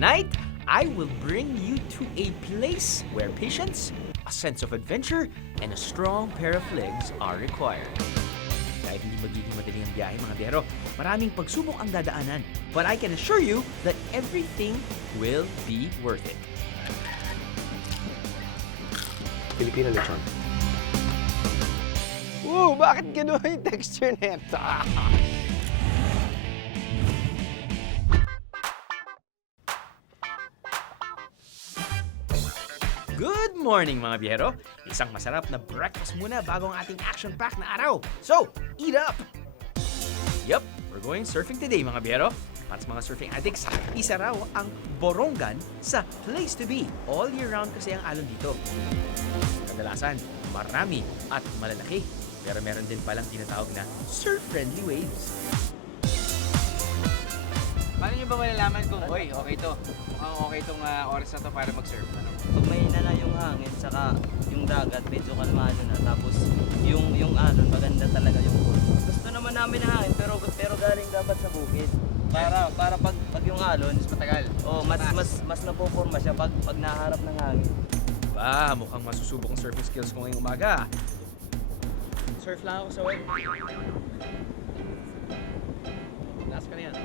Tonight, I will bring you to a place where patience, a sense of adventure, and a strong pair of legs are required. Kahit hindi magiging madali ang biyahe mga biyahero, maraming pagsubok ang dadaanan. But I can assure you that everything will be worth it. Filipino lechon. Bakit gano'n yung texture nito? Good morning mga biyahero! Isang masarap na breakfast muna bago ang ating action-packed na araw. So, eat up! Yup, we're going surfing today mga biyahero. Para sa mga surfing addicts, isa raw ang Borongan sa place to be. All year round kasi ang alon dito. Kadalasan, marami at malalaki. Pero meron din palang tinatawag na surf-friendly waves. Paano nyo ba malalaman kung, oy, okay to? Mukhang okay itong oras na to para mag-surf. Ano? Pag may na yung hangin, saka yung dagat, medyo kalmado na. Tapos yung alon, maganda talaga yung pool. Gusto naman namin ng hangin, pero galing dapat sa bukid. Para pag yung alon, mas matagal. Oh, mas napoporma siya pag naharap ng hangin. Ba, mukhang masusubok ang surfing skills ko ngayong umaga. Surf lang ako sa web. Last ka na yan.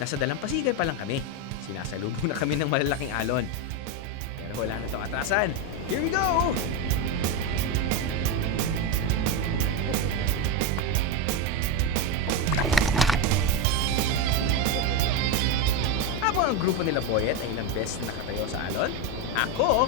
Nasa Dalampasigan pa lang kami. Sinasalubong na kami ng malalaking alon. Pero wala na itong atrasan. Here we go! Habang ang grupo nila Boyet ay ilang beses na nakatayo sa alon, ako...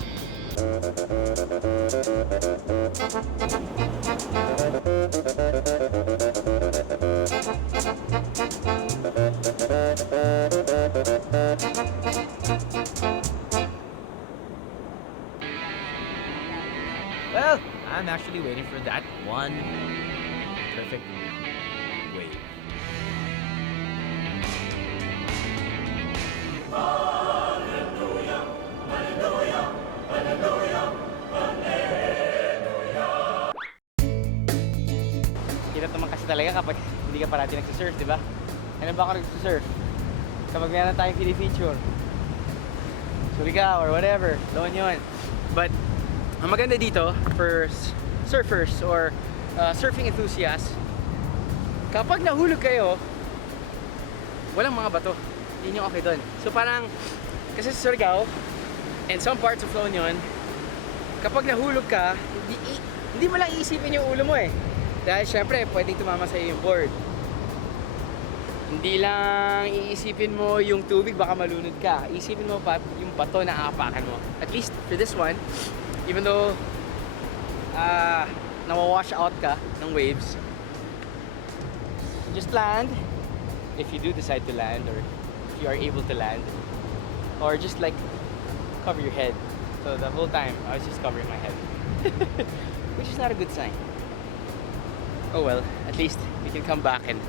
Well, I'm actually waiting for that one perfect wave. Hirap naman kasi talaga kapag hindi ka parati nagsisurf, di ba? Kailan ba ako nagsisurf? Kapag meron tayong feature. Surigao or whatever, doon yun. But, ang maganda dito for surfers or surfing enthusiasts, kapag nahulog kayo, walang mga bato. Yun yung okay doon. So parang, kasi sa Surigao, and some parts of La Union, kapag nahulog ka, hindi mo lang iisipin yung ulo mo eh. Dahil syempre, pwedeng tumama sa iyo yung board. Hindi lang iisipin mo yung tubig, baka malunod ka. Iisipin mo pa yung bato na aapakan mo. At least for this one, even though nawawash out ka ng waves, just land if you do decide to land, or if you are able to land, or just like cover your head. So the whole time I was just covering my head, which is not a good sign. Oh well, at least we can come back and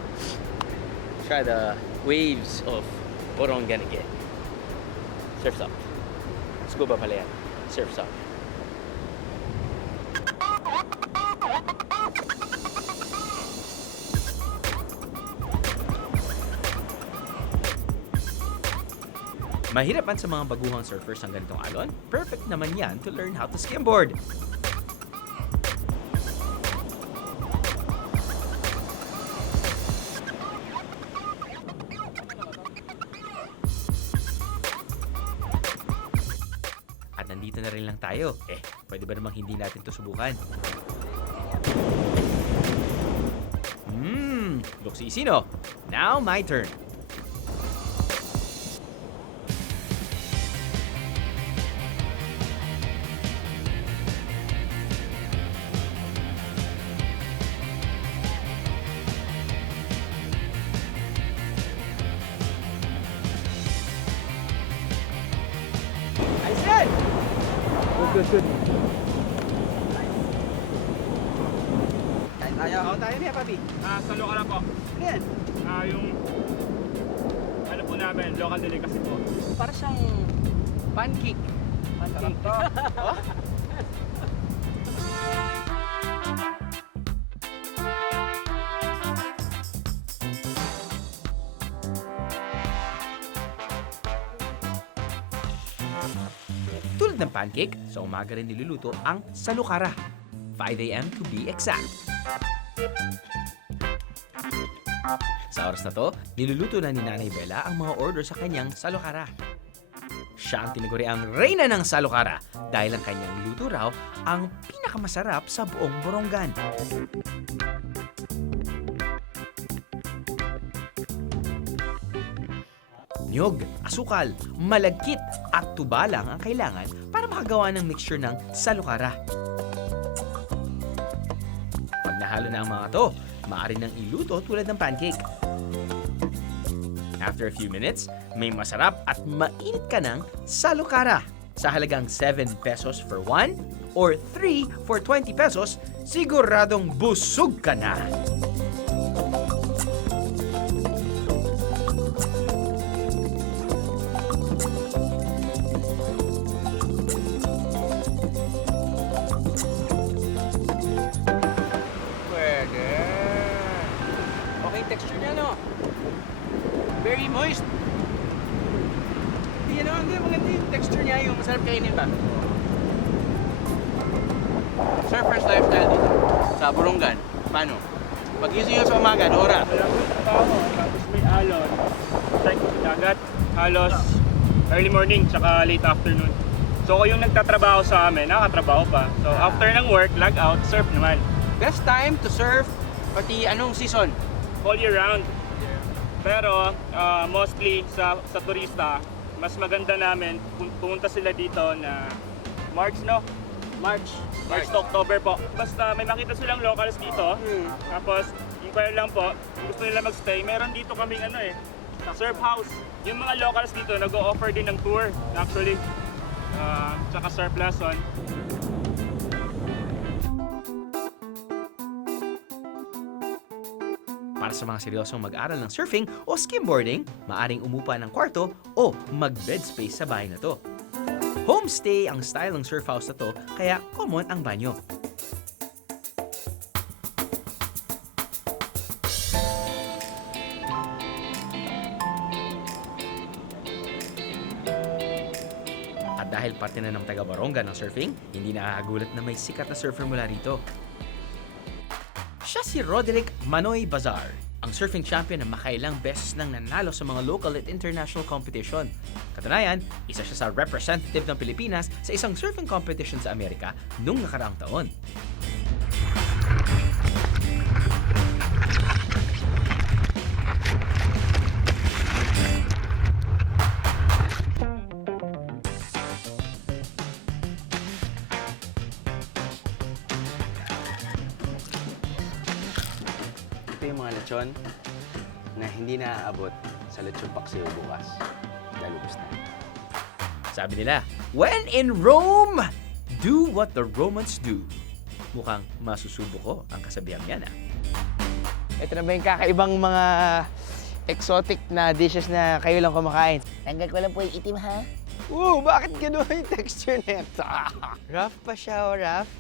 try the waves of Borongan again. Surf's up. Scuba pala yan. Surf's up. Mahirap man sa mga baguhang surfers ang ganitong alon, perfect naman yan to learn how to skimboard. At nandito na rin lang tayo. Pwede ba namang hindi natin to subukan? Looks easy, no? Now my turn. Good. Tayo. Oo, tayo niya, papi. Sa local na po. Ano yan? Yung ano po namin, local delicacy po. Para siyang pancake. Pancake. Oh? Tulad ng pancake, sa umaga rin niluluto ang salukara. 5 a.m. to be exact. Sa oras na to, niluluto na ni Nanay Bella ang mga order sa kanyang salukara. Siya ang tinaguri ang reyna ng salukara dahil ang kanyang luto raw ang pinakamasarap sa buong Borongan. Niyog, asukal, malagkit at tuba lang ang kailangan para makagawa ng mixture ng salukara. Pag nahalo na ang mga to, maaari nang iluto tulad ng pancake. After a few minutes, may masarap at mainit ka ng salukara. Sa halagang 7 pesos for 1 or 3 for 20 pesos, siguradong busog ka na. Pwede. Okay, texture niya, no? Very moist. Hindi, maganda yung texture niya, yung masarap kainin ba? Surfer's lifestyle dito, sa Borongan. Paano? Pag gising nyo sa umaga, Dora. Malapit sa trabaho, tapos may alon. Like, dagat, halos early morning, tsaka late afternoon. So, kung yung nagtatrabaho sa amin, nakatrabaho pa. So, after ng work, log out, surf naman. Best time to surf, pati anong season? All year round. Pero, mostly sa turista, mas maganda namin, pumunta sila dito na March, no? March to October po. Basta may makita silang locals dito. Tapos, inquire lang po, kung gusto nila magstay, meron dito kaming surf house. Yung mga locals dito, nag-o-offer din ng tour, actually. Tsaka surf lesson. Para sa mga seryosong mag-aral ng surfing o skimboarding, maaring umupa ng kwarto o mag-bed space sa bahay na to. Homestay ang style ng surf house na to, kaya common ang banyo. At dahil parte na ng taga-Borongan ng surfing, hindi nakakagulat na may sikat na surfer mula rito. Siya si Roderick Manoy Bazar, ang surfing champion na makailang beses nang nanalo sa mga local at international competition. Katunayan, isa siya sa representative ng Pilipinas sa isang surfing competition sa Amerika noong nakaraang taon. Ito yung mga lechon na hindi naaabot sa lechon paksiw bukas. Lalubos na. Sabi nila, when in Rome, do what the Romans do. Mukhang masusubo ko ang kasabihan yan. Ito na ba yung kakaibang mga exotic na dishes na kayo lang kumakain? Tanggal ko lang po yung itim, ha? Bakit gano'n yung texture na ito? Rough pa siya, rough.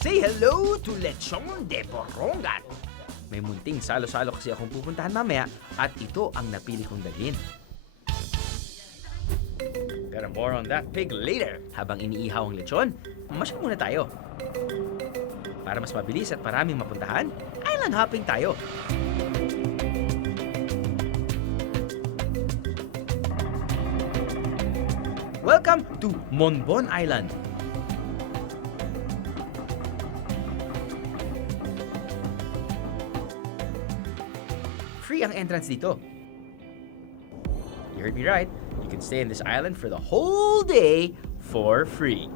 Say hello to Lechon de Borongan. May munting salo-salo kasi akong pupuntahan mamaya at ito ang napili kong dalhin. Pero more on that pig later. Habang iniihaw ang lechon, masyal muna tayo. Para mas mabilis at maraming mapuntahan, island hopping tayo. Welcome to Monbon Island. Free ang entrance dito. You heard me right. You can stay in this island for the whole day for free.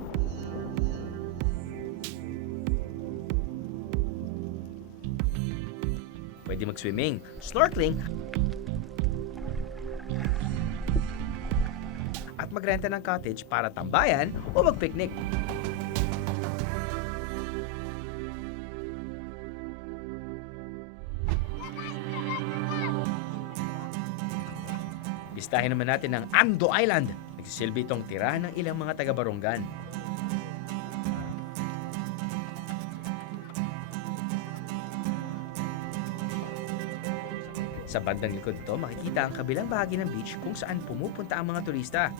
Pwede mag-swimming, snorkeling, at magrenta ng cottage para tambayan o mag-picnic. Bistahin naman natin ang Ando Island. Nagsisilbi itong tirahan ng ilang mga taga-Borongan. Sa bandang likod nito, makikita ang kabilang bahagi ng beach kung saan pumupunta ang mga turista.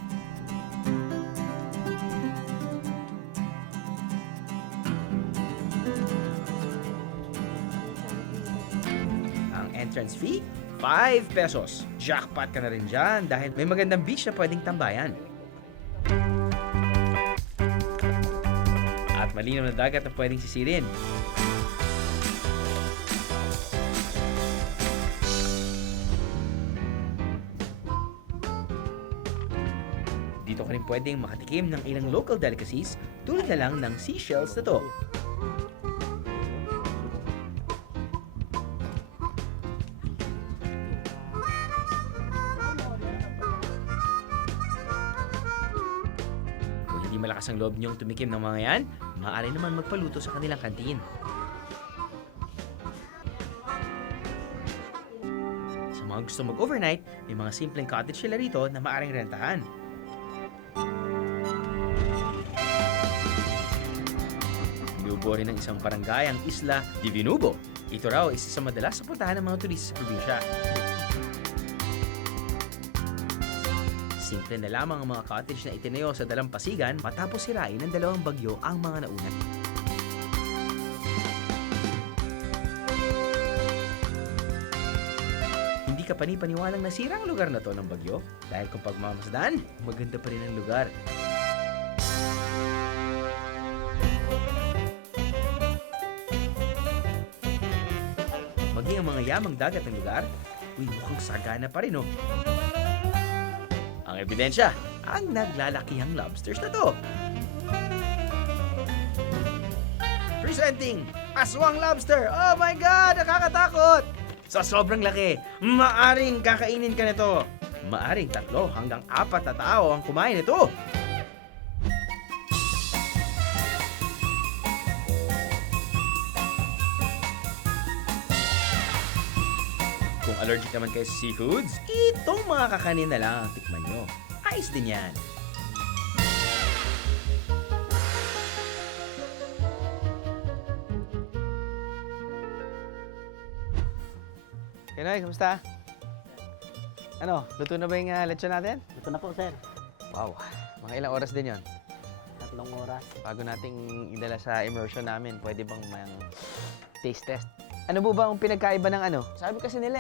Ang entrance fee, 5 pesos. Jackpot ka na rin dyan dahil may magandang beach na pwedeng tambayan. At malinaw na dagat na pwedeng sisirin. Dito ka rin pwedeng makatikim ng ilang local delicacies tulad na lang ng seashells na to. Kung hindi malakas ang loob niyong tumikim ng mga yan, maaari naman magpaluto sa kanilang kantin. Sa mga gusto mag-overnight, may mga simpleng cottage sila rito na maaaring rentahan. Binubuo rin ng isang barangay ang Isla Divinubo. Ito raw isa sa madalas sa puntahan ng mga turista sa probinsya. Simple na lamang ang mga cottage na itinayo sa dalampasigan matapos sirain ng 2 bagyo ang mga nauna. Hindi ka panipaniwalang nasira ang lugar na to ng bagyo dahil kung pagmamasdan, maganda pa rin ang lugar. Maging ang mga yamang dagat ng lugar, mukhang sagana pa rin, oh. Ang ebidensya, ang naglalakihang lobsters na to. Presenting, Aswang Lobster! Oh my God! Nakakatakot! Sa sobrang laki, maaring kakainin ka nito. Maaring 3 hanggang 4 na tao ang kumain nito. Kung allergic naman kayo sa seafoods, itong mga kakanin na lang ang tikman nyo. Ayos din yan. Kinoy, kamusta? Ano, luto na ba yung lechon natin? Ito na po, sir. Wow, mga ilang oras din yon 3 oras. bago nating idala sa immersion namin. Pwede bang may taste test? Ano po ba ang pinagkaiba ng ano? Sabi kasi nila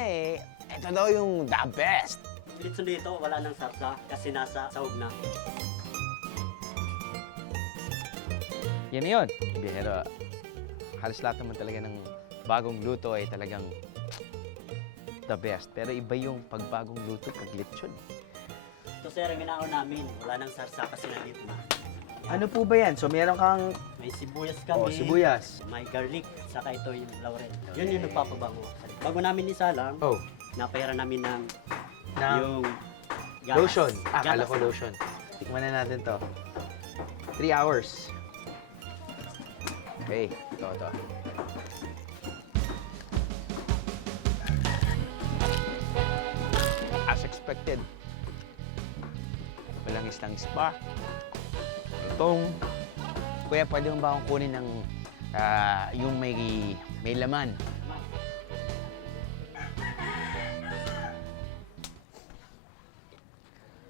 ito daw yung the best. Dito dito, wala nang sarsa kasi nasa sahog na. Yan yun. Bihero, halos lahat naman talaga ng bagong luto ay talagang the best. Pero iba yung pagbagong luto pag lechon. Ito, sir, ang minaon namin. Wala nang sarsa kasi nandito na. Yan. Ano po ba yan? So meron kang May sibuyas kami. sibuyas. May garlic, saka ito yung laurel. Yun yung nagpapabango. Bago namin isalang, Oh, napayara namin ng ng yung gatas. lotion. Akala Gatas ko na. lotion. Tikman na natin to. 3 hours. Okay, ito. As expected. Walang islang spa. Itong, kuya, pwede mo ba akong kunin ng yung may laman?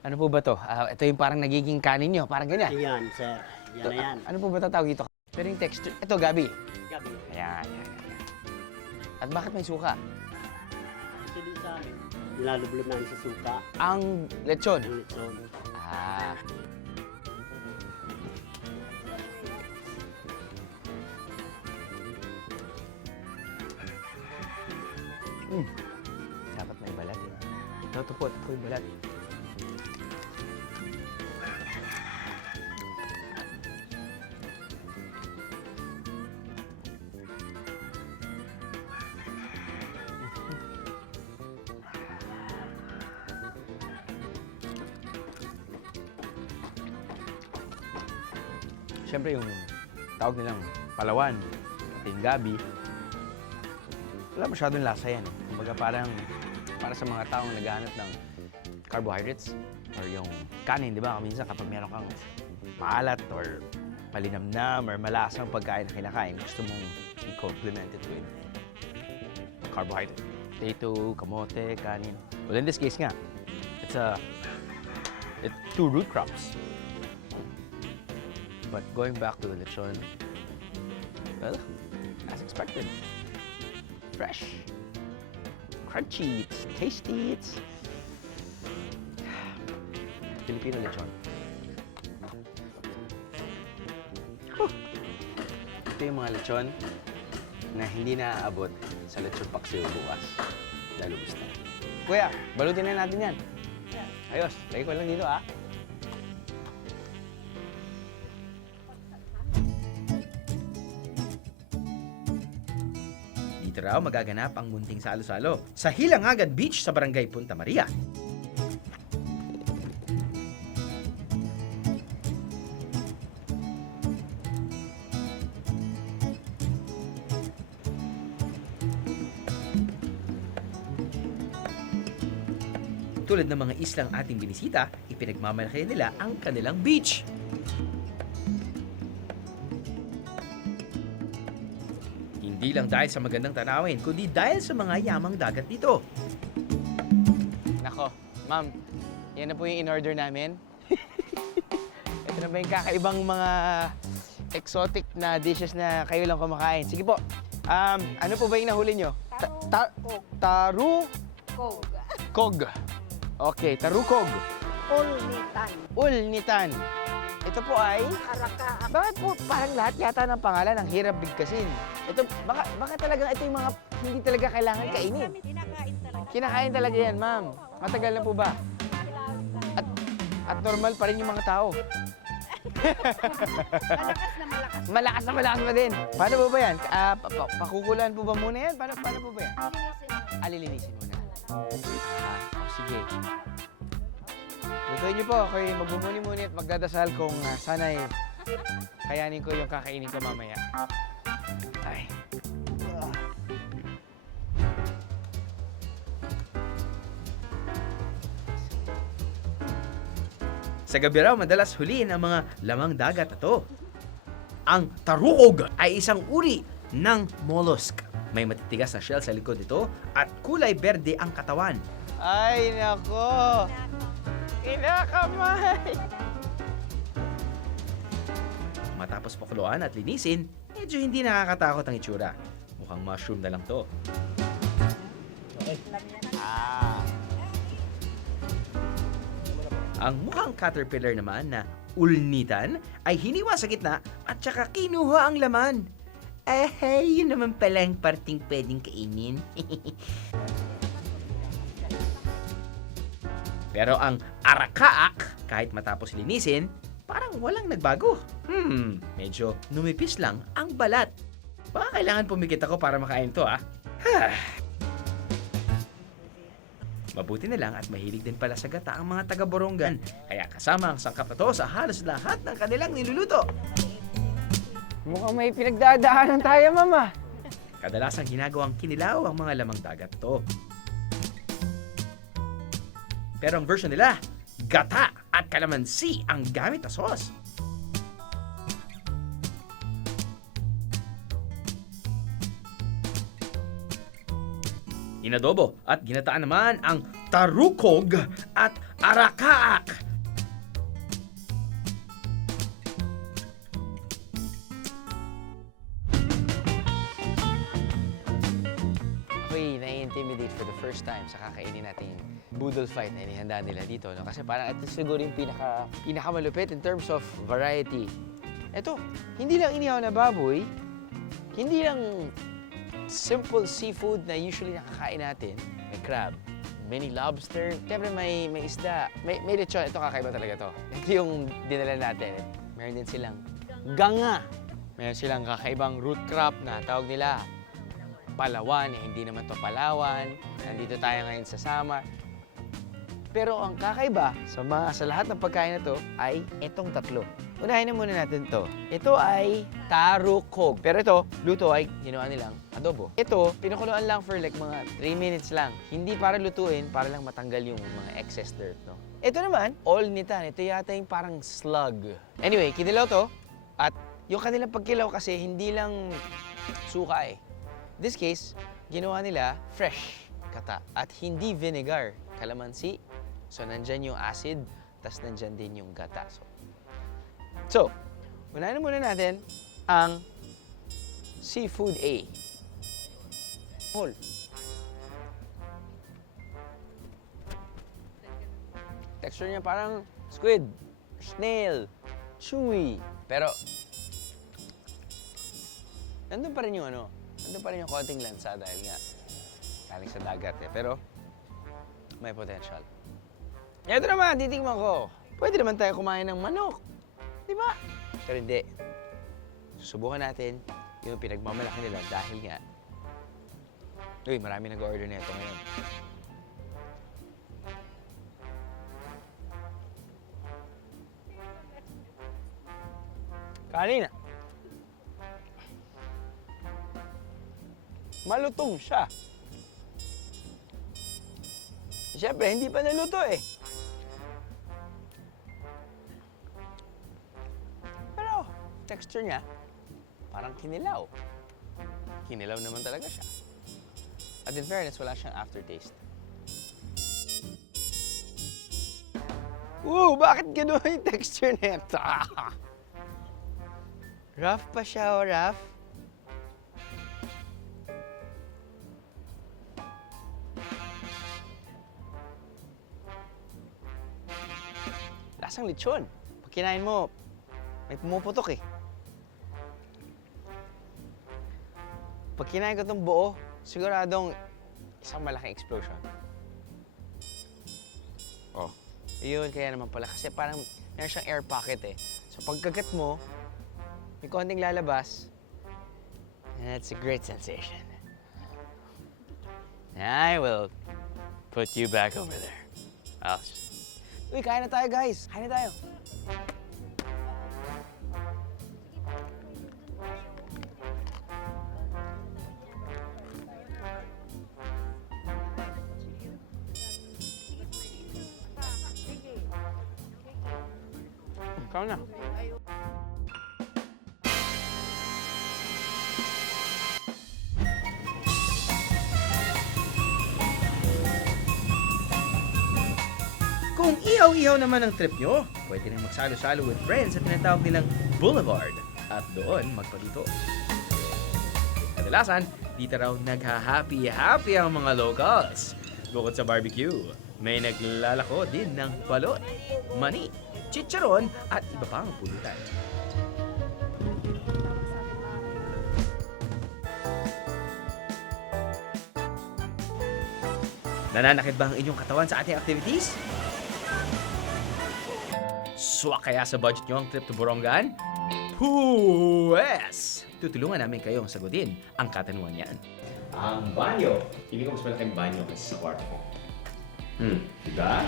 Ano po ba to? Ito yung parang nagiging kanin nyo, parang ganyan. Ayan, sir. Yan na yan. Ano po ba tatawag dito? Pero yung texture, ito gabi. Gabi. Ayan. At bakit may suka? Kasi din sa amin, nilalublob namin sa suka. Ang lechon. Yung lechon. Ah. Dapat may balat eh. Ito po yung balat. Siyempre yung tawag nilang palawan at yung gabi, wala masyadong lasa yan. Kumbaga parang para sa mga taong naghahanap ng carbohydrates or yung kanin, di ba? Minsan kapag meron kang maalat or malinamnam or malasang pagkain na kinakain, gusto mong i-complement it with carbohydrate. potato, kamote, kanin. Well, in this case nga, it's 2 root crops. But going back to the lechon, well, as expected. Fresh, crunchy, it's tasty, it's Filipino lechon. Whew. Ito yung mga lechon na hindi naaabot sa lechon paksiw bukas. Lalo gusto. Kuya, balutin na natin yan. Ayos, lagay ko lang dito ah. Dito raw magaganap ang munting salo-salo sa Hilangagad Beach sa Barangay Punta Maria. Tulad ng mga islang ating binisita, ipinagmamalaki nila ang kanilang beach. Hindi lang dahil sa magandang tanawin, kundi dahil sa mga yamang dagat dito. Nako, ma'am, yan na po yung in-order namin. Ito na ba yung kakaibang mga exotic na dishes na kayo lang kumakain? Sige po, ano po ba yung nahuli nyo? Taru? Kog. Okay, tarukog. Ulnitan. Ulnitan. Ito po ay... Araka. Bakit po parang lahat yata ng pangalan ang hirap bigkasin? Ito, baka talagang ito yung mga hindi talaga kailangan kainin. Kinakain talaga. Kinakain talaga yan, ma'am. Matagal na po ba? At normal pa rin yung mga tao. Malakas na malakas. Malakas na malakas pa din. Paano po ba yan? Pakukulan po ba muna yan? Paano po ba yan? Alilinisin muna. Sige. Lutuin niyo po. Ako'y magbumuni-muni at magdadasal kung sana'y kayanin ko yung kakainin ko mamaya. Ay. Sa gabi raw, madalas huliin ang mga lamang dagat na to. Ang tarukog ay isang uri ng mollusk. May matitigas na shell sa likod nito at kulay berde ang katawan. Ay, nako! Kinakamay! Matapos pakuluan at linisin, medyo hindi nakakatakot ang itsura. Mukhang mushroom na lang to. Ang mukhang caterpillar naman na ulnitan ay hiniwa sa gitna at saka kinuha ang laman. Yun naman pala ang parting pwedeng kainin. Pero ang arakaak, kahit matapos linisin, parang walang nagbago. Medyo numipis lang ang balat. Baka kailangan pumikit ako para makain to Mabuti na lang at mahilig din pala sa gata ang mga taga-Borongan. Kaya kasama ang sangkap na to sa halos lahat ng kanilang niluluto. Mukhang may pinagdadaanan tayo, mama. Kadalasang ginagawang kinilaw ang mga lamang dagat to. Pero ang version nila, gata at kalamansi ang gamit na sauce. Inadobo at ginataan naman ang tarukog at arakaak. Ako'y nai-intimidate for the first time sa kakainin natin yung boodle fight na inihanda nila dito. No? Kasi parang ito siguro yung pinakamalupit in terms of variety. Ito, hindi lang inihaw na baboy, hindi lang simple seafood na usually nakakain natin. May crab, mini lobster, siyempre may isda, may lechon. Ito kakaiba talaga to. Ito yung dinala natin. Meron din silang ganga. Meron silang kakaibang root crop na tawag nila Palawan. Hindi naman to Palawan. Nandito tayo ngayon sa Samar. Pero ang kakaiba sa lahat ng pagkain na to ay itong tatlo. Unahin na muna natin to. Ito ay tarukog. Pero ito, luto ay ginawa nilang adobo. Ito, pinakuluan lang for like mga 3 minutes lang. Hindi para lutuin, para lang matanggal yung mga excess dirt, no? Ito naman, ulnitan. Ito yata yung parang slug. Anyway, kinilaw to. At yung kanilang pagkilaw kasi hindi lang suka eh. In this case, ginawa nila fresh. kata. At hindi vinegar, kalamansi. So, nandyan yung acid, tas nandyan din yung gata. So, unahin muna natin ang seafood A. Whole. Texture niya parang squid, snail, chewy. Pero, nandun pa rin yung nandun pa rin yung konting lansa dahil nga galing sa dagat eh. Pero, may potential. Ito naman, titigman ko. Pwede naman tayo kumain ng manok. Di ba? Pero hindi. Susubukan natin yung pinagmamalaki nila dahil nga, uy, marami nag-order nito ngayon. Kanina. Malutong siya. Siyempre, hindi pa naluto eh. Pero, texture niya, parang kinilaw. Kinilaw naman talaga siya. At in fairness, wala siyang aftertaste. Bakit gano'n yung texture nito? Rough pa siya, rough. Lasang lechon. Pag kinain mo, may pumuputok eh. Pag kinain ko itong buo, siguradong isang malaking explosion. Oh. Yun, kaya naman pala. Kasi parang meron siyang air pocket eh. So pagkagat mo, may konting lalabas, and it's a great sensation. I will put you back over there. Uy, kain na tayo, guys. Kain na tayo. Kain na. Kung ihaw-ihaw naman ang trip nyo, pwede rin magsalo-salo with friends sa tinatawag nilang Boulevard at doon magpalito. Kadalasan, dito raw nagha-happy-happy ang mga locals. Bukod sa barbecue, may naglalako din ng balot, mani, chicharon at iba pang pulutan. Nananakit ba ang inyong katawan sa ating activities? Swak kaya sa budget nyo ang trip to Borongan? Pwes! Tutulungan namin kayong sagutin ang katanungan yan. Ang banyo. Hindi ko mas malaking banyo kasi sa kwarto ko. Diba?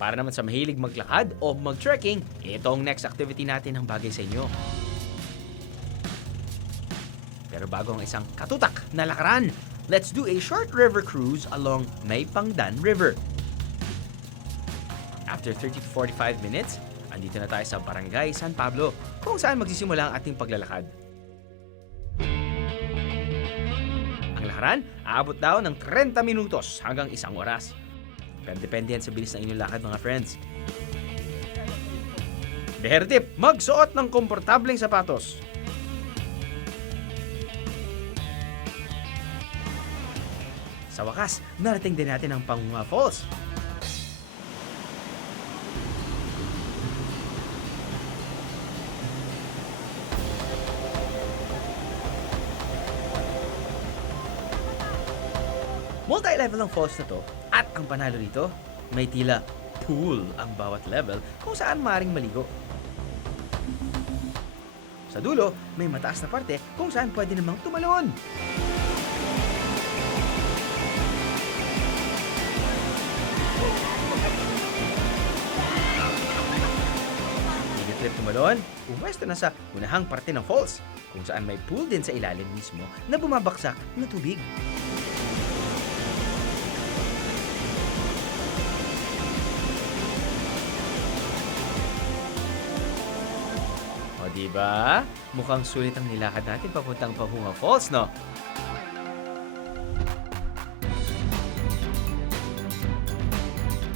Para naman sa mahilig maglakad o mag-trekking, ito ang next activity natin ang bagay sa inyo. Pero bago ang isang katutak na lakaran, let's do a short river cruise along Maypangdan River. After 30 to 45 minutes, andito na tayo sa Barangay San Pablo, kung saan magsisimula ang ating paglalakad. Ang lakaran, aabot daw ng 30 minutos hanggang 1 oras. Pero depende yan sa bilis ng inyong lakad, mga friends. Bear tip, magsuot ng komportableng sapatos. Sa wakas, narating din natin ang Pangunga Falls. Multi-level ang falls na to at ang panalo rito, may tila pool ang bawat level kung saan maaaring maligo. Sa dulo, may mataas na parte kung saan pwede namang tumalon. Trip tumalon, pumwesto na sa unahang parte ng falls, kung saan may pool din sa ilalim mismo na bumabaksak na tubig. di ba? Mukhang sulit ang nilakad natin papuntang Pahunga Falls, no?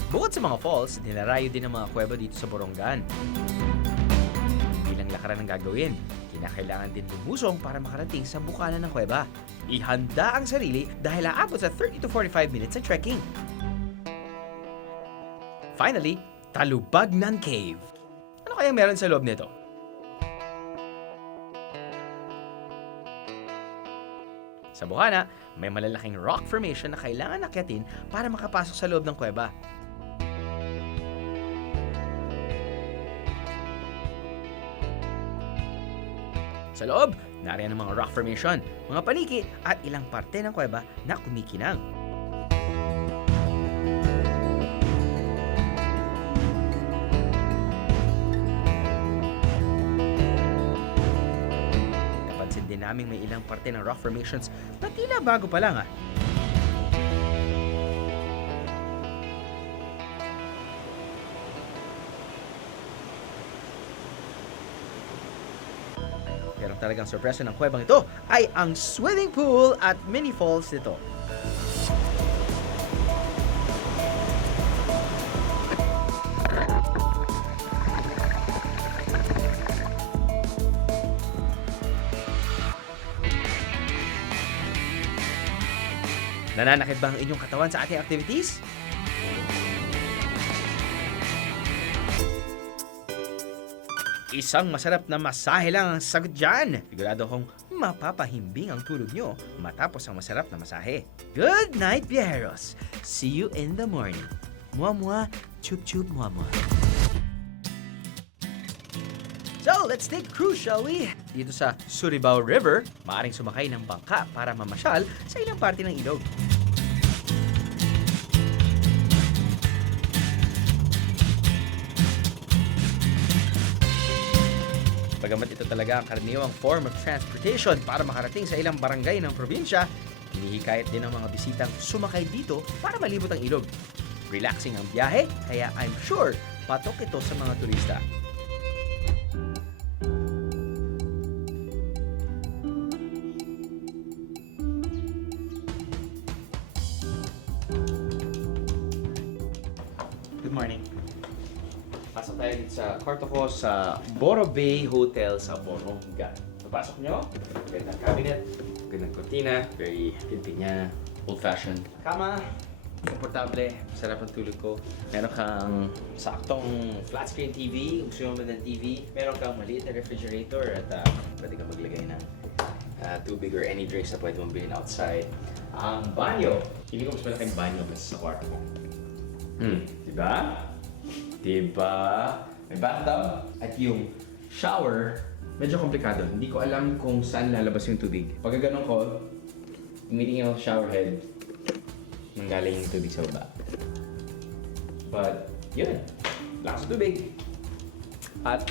Bukod sa mga falls, dinarayo din ang mga kuweba dito sa Borongan. Bilang lakaran ang gagawin, kinakailangan din lumusong para makarating sa bukana ng kuweba. Ihanda ang sarili dahil aabot sa 30 to 45 minutes ang trekking. Finally, Talubagnan Cave. Ano kaya meron sa loob nito? Sa bukana, may malalaking rock formation na kailangan akyatin para makapasok sa loob ng kuweba. Sa loob, nariyan ang mga rock formation, mga paniki at ilang parte ng kuweba na kumikinang. Napansin din namin may ilang parte ng rock formations na tila bago pa lang Pero talagang sorpresa ng kuwebang ito ay ang swimming pool at mini falls nito. Nananakit ba ang inyong katawan sa ating activities? Isang masarap na masahe lang ang sagot dyan. Sigurado kong mapapahimbing ang tulog nyo matapos ang masarap na masahe. Good night, viajeros! See you in the morning. Mua mua, chup chup mua mua. So, let's take a cruise, shall we? Dito sa Suribao River, maaaring sumakay ng bangka para mamasyal sa ilang parte ng ilog. Bagamat ito talaga ang karaniwang form of transportation para makarating sa ilang barangay ng probinsya, hinihikayat din ang mga bisitang sumakay dito para malibot ang ilog. Relaxing ang biyahe, kaya I'm sure patok ito sa mga turista. Good morning. Pasok tayo dito sa kwarto ko sa Boro Bay Hotel sa Borongan. Papasok nyo, gandang cabinet, gandang cortina, very Filipina, old-fashioned. Kama, komportable, sarap ang tulog ko. Meron kang saktong flat screen TV, kung gusto mo ng TV. Meron kang maliit na refrigerator at pwede kang maglagay ng tubig or any drinks na pwede mong bilhin outside. Ang banyo, hindi ko mas malaking banyo kasi sa kwarto ko. Diba? Diba? May bathtub at yung shower, medyo komplikado. Hindi ko alam kung saan lalabas yung tubig. Pag ganun ko, umitingin ako sa shower head, nanggaling yung tubig sa baba. But, yun. Lakas ng tubig. At,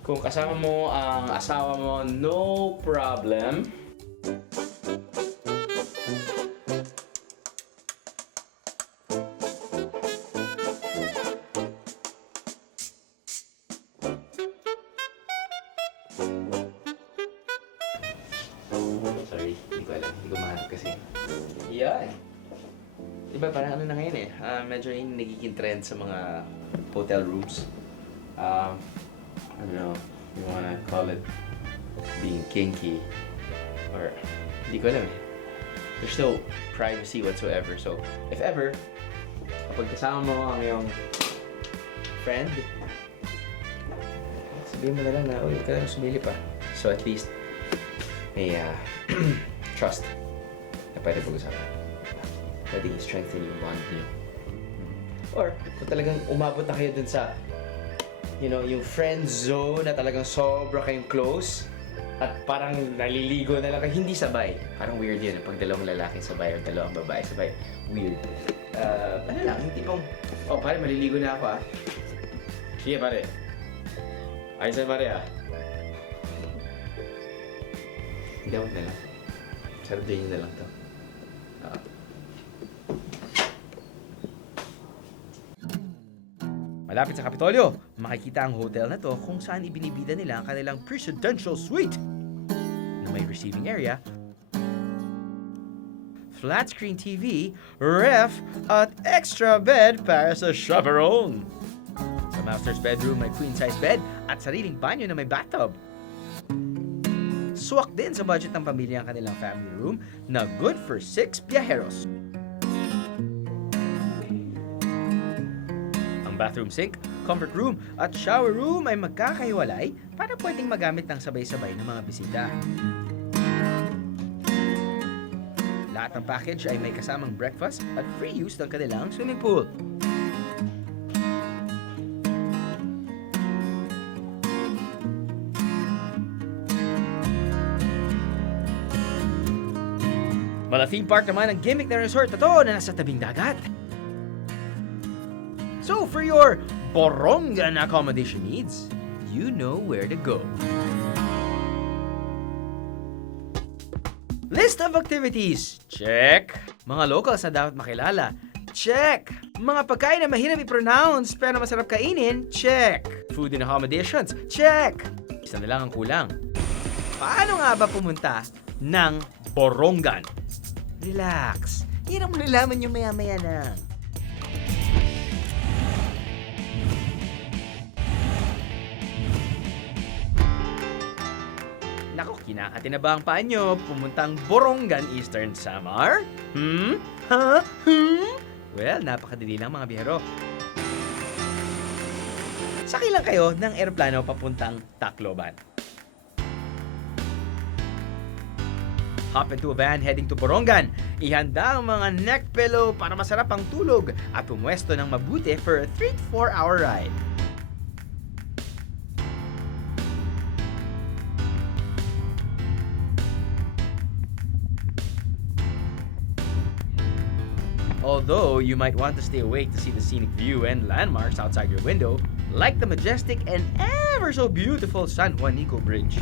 kung kasama mo ang asawa mo, no problem. Sorry, hindi ko alam. Hindi ko mahanap kasi. Yan. Diba parang ano na ngayon eh. Medyo yung nagiging trend sa mga hotel rooms. I don't know, you wanna call it being kinky. Or, hindi ko alam eh. There's no privacy whatsoever. So, if ever, kapag kasama mo ang iyong friend, sabihin mo na lang na, uy, huwag ka lang sumili pa. So at least, may trust na pwede pag-usapan. Pwede i-strengthen yung bond niyo. Or, kung talagang umabot na kayo dun sa, you know, yung friend zone na talagang sobra kayong close at parang naliligo na lang kayo, hindi sabay. Parang weird yun, pag dalawang lalaki sabay o dalawang babae sabay. Weird. Ano lang, yung tipong, oh pare, maliligo na ako Sige pare. Ayos na pare Hindi ako na lang. Sarap din yun na lang to. Malapit sa Kapitolyo, makikita ang hotel na to kung saan ibinibida nila ang kanilang presidential suite na may receiving area, flat screen TV, ref, at extra bed para sa chaperone. Sa master's bedroom may queen-size bed at sariling banyo na may bathtub. Swak din sa budget ng pamilya ang kanilang family room na good for 6 biyaheros. Ang bathroom sink, comfort room at shower room ay magkakahiwalay para pwedeng magamit ng sabay-sabay ng mga bisita. Lahat ng package ay may kasamang breakfast at free use ng kanilang swimming pool. Mala-theme park naman ang gimmick na resort na to na nasa tabing dagat. So, for your Borongan accommodation needs, you know where to go. List of activities, check. Mga locals na dapat makilala, check. Mga pagkain na mahirap i-pronounce pero masarap kainin, check. Food and accommodations, check. Isa na lang ang kulang. Paano nga ba pumunta ng Borongan? Relax. Hirap mo nalaman yung maya-maya lang. Nako, kinakati na ba ang paa nyo pumuntang Borongan Eastern Samar? Ha? Well, napakadali lang mga biyero. Sakay lang kayo ng eroplano papuntang Tacloban. Hop into a van heading to Borongan. Ihanda ang mga neck pillow para masarap ang tulog at pumwesto ng mabuti for a 3 to 4 hour ride. Although you might want to stay awake to see the scenic view and landmarks outside your window, like the majestic and ever so beautiful San Juanico Bridge.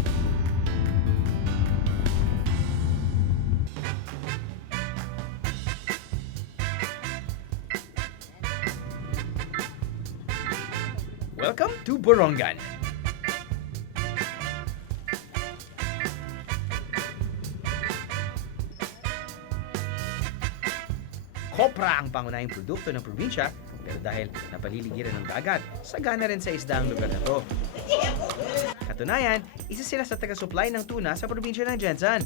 Welcome to Borongan. Kopra ang pangunahing produkto ng probinsya, pero dahil napaliligiran ng dagat, sagana rin sa isda ang lugar na to. Katunayan, isa sila sa taga-supply ng tuna sa probinsya ng Jensan.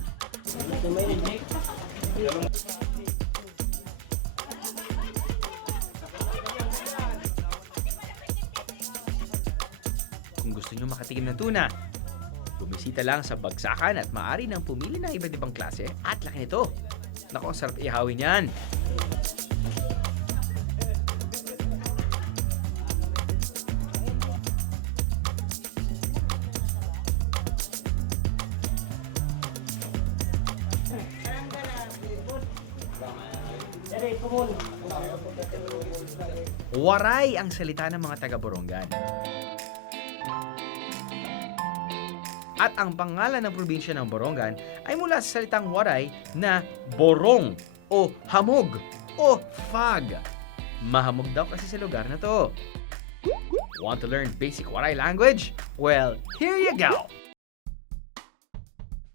Kung gusto nyo makatikim ng tuna, bumisita lang sa Bagsakan at maaari nang pumili ng iba't ibang klase at laki nito. Naku, ang sarap ihawin yan. Waray ang salita ng mga taga-Borongan. At ang pangalan ng probinsya ng Borongan ay mula sa salitang Waray na borong o hamog o fag. Mahamog daw kasi sa lugar na to. Want to learn basic Waray language? Well, here you go!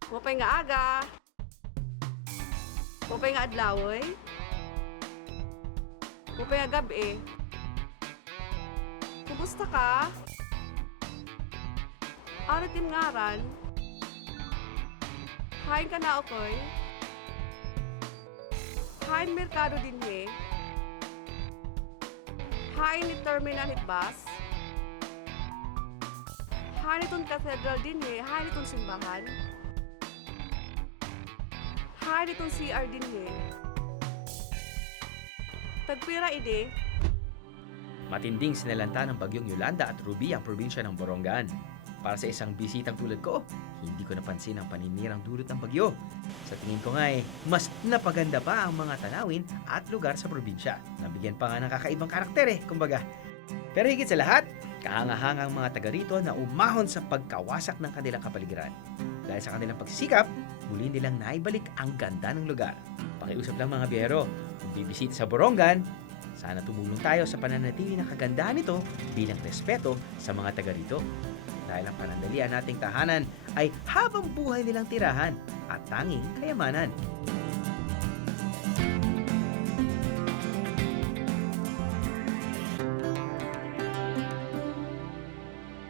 Mapay nga aga. Mapay nga adlawoy. Mapay nga gabi. Kumusta ka? Aratim ngaran. Hain ka na okoy. Hain merkado din he. Hain ni terminal hit bus. Hain itong cathedral din he. Hain itong simbahan. Hain itong CR din he. Tagpira ide. Matinding sinalanta ng bagyong Yolanda at Ruby ang probinsya ng Borongan. Para sa isang bisitang tulad ko, hindi ko napansin ang paninirang dulot ng bagyo. Sa tingin ko nga mas napaganda pa ang mga tanawin at lugar sa probinsya. Nabigyan pa nga ng kakaibang karakter kumbaga. Pero higit sa lahat, kahanga-hangang mga taga rito na umahon sa pagkawasak ng kanilang kapaligiran. Dahil sa kanilang pagsisikap, muli nilang naibalik ang ganda ng lugar. Pakiusap lang mga biyero, kung bibisita sa Borongan, Sana tumulong tayo sa pananatili ng kagandahan nito bilang respeto sa mga taga rito. Dahil ang panandalian nating tahanan ay habang buhay nilang tirahan at tanging kayamanan.